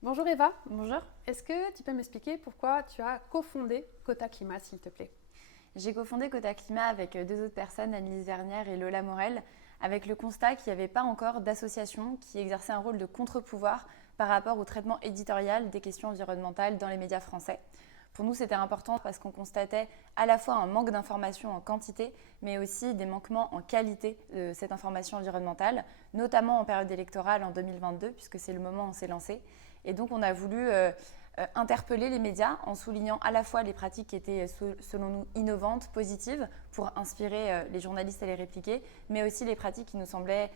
Bonjour Eva, Bonjour. est-ce que tu peux m'expliquer pourquoi tu as cofondé Cota Climat, s'il te plaît? J'ai cofondé Cota Climat avec deux autres personnes, Annelise Vernière et Lola Morel, avec le constat qu'il n'y avait pas encore d'association qui exerçait un rôle de contre-pouvoir par rapport au traitement éditorial des questions environnementales dans les médias français. Pour nous, c'était important parce qu'on constatait à la fois un manque d'informations en quantité, mais aussi des manquements en qualité de cette information environnementale, notamment en période électorale en 2022, puisque c'est le moment où on s'est lancé. Et donc, on a voulu interpeller les médias en soulignant à la fois les pratiques qui étaient, selon nous, innovantes, positives, pour inspirer les journalistes à les répliquer, mais aussi les pratiques qui nous semblaient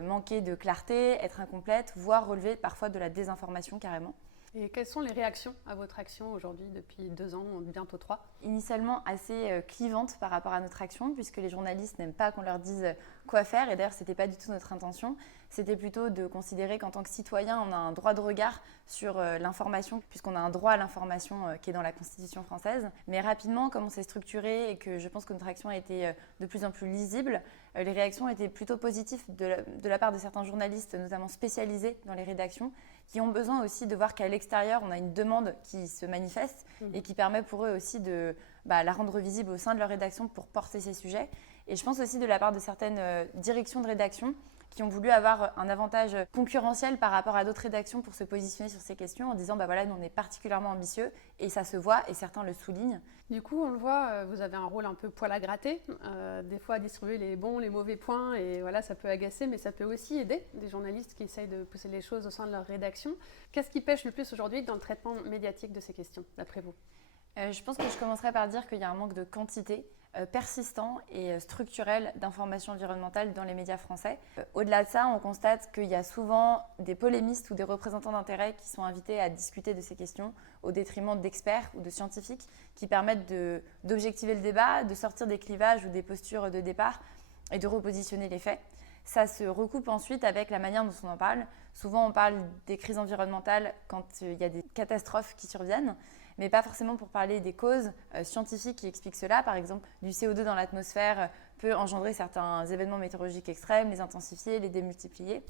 manquer de clarté, être incomplètes, voire relever parfois de la désinformation carrément. Et quelles sont les réactions à votre action aujourd'hui depuis 2 ans, bientôt 3? Initialement assez clivante par rapport à notre action, puisque les journalistes n'aiment pas qu'on leur dise quoi faire, et d'ailleurs ce n'était pas du tout notre intention. C'était plutôt de considérer qu'en tant que citoyen, on a un droit de regard sur l'information, puisqu'on a un droit à l'information qui est dans la Constitution française. Mais rapidement, comme on s'est structuré et que je pense que notre action a été de plus en plus lisible, les réactions étaient plutôt positives de la part de certains journalistes, notamment spécialisés dans les rédactions, qui ont besoin aussi de voir qu'à l'extérieur, on a une demande qui se manifeste et qui permet pour eux aussi de la rendre visible au sein de leur rédaction pour porter ces sujets. Et je pense aussi de la part de certaines directions de rédaction qui ont voulu avoir un avantage concurrentiel par rapport à d'autres rédactions pour se positionner sur ces questions en disant voilà, nous on est particulièrement ambitieux et ça se voit et certains le soulignent. Du coup, on le voit, vous avez un rôle un peu poil à gratter, des fois à distribuer les bons, les mauvais points, et voilà, ça peut agacer, mais ça peut aussi aider des journalistes qui essayent de pousser les choses au sein de leur rédaction. Qu'est-ce qui pêche le plus aujourd'hui dans le traitement médiatique de ces questions, d'après vous? Je pense que je commencerai par dire qu'il y a un manque de quantité persistant et structurel d'informations environnementales dans les médias français. Au-delà de ça, on constate qu'il y a souvent des polémistes ou des représentants d'intérêt qui sont invités à discuter de ces questions au détriment d'experts ou de scientifiques qui permettent d'objectiver le débat, de sortir des clivages ou des postures de départ et de repositionner les faits. Ça se recoupe ensuite avec la manière dont on en parle. Souvent, on parle des crises environnementales quand il y a des catastrophes qui surviennent, mais pas forcément pour parler des causes scientifiques qui expliquent cela. Par exemple, du CO2 dans l'atmosphère peut engendrer certains événements météorologiques extrêmes, les intensifier, les démultiplier.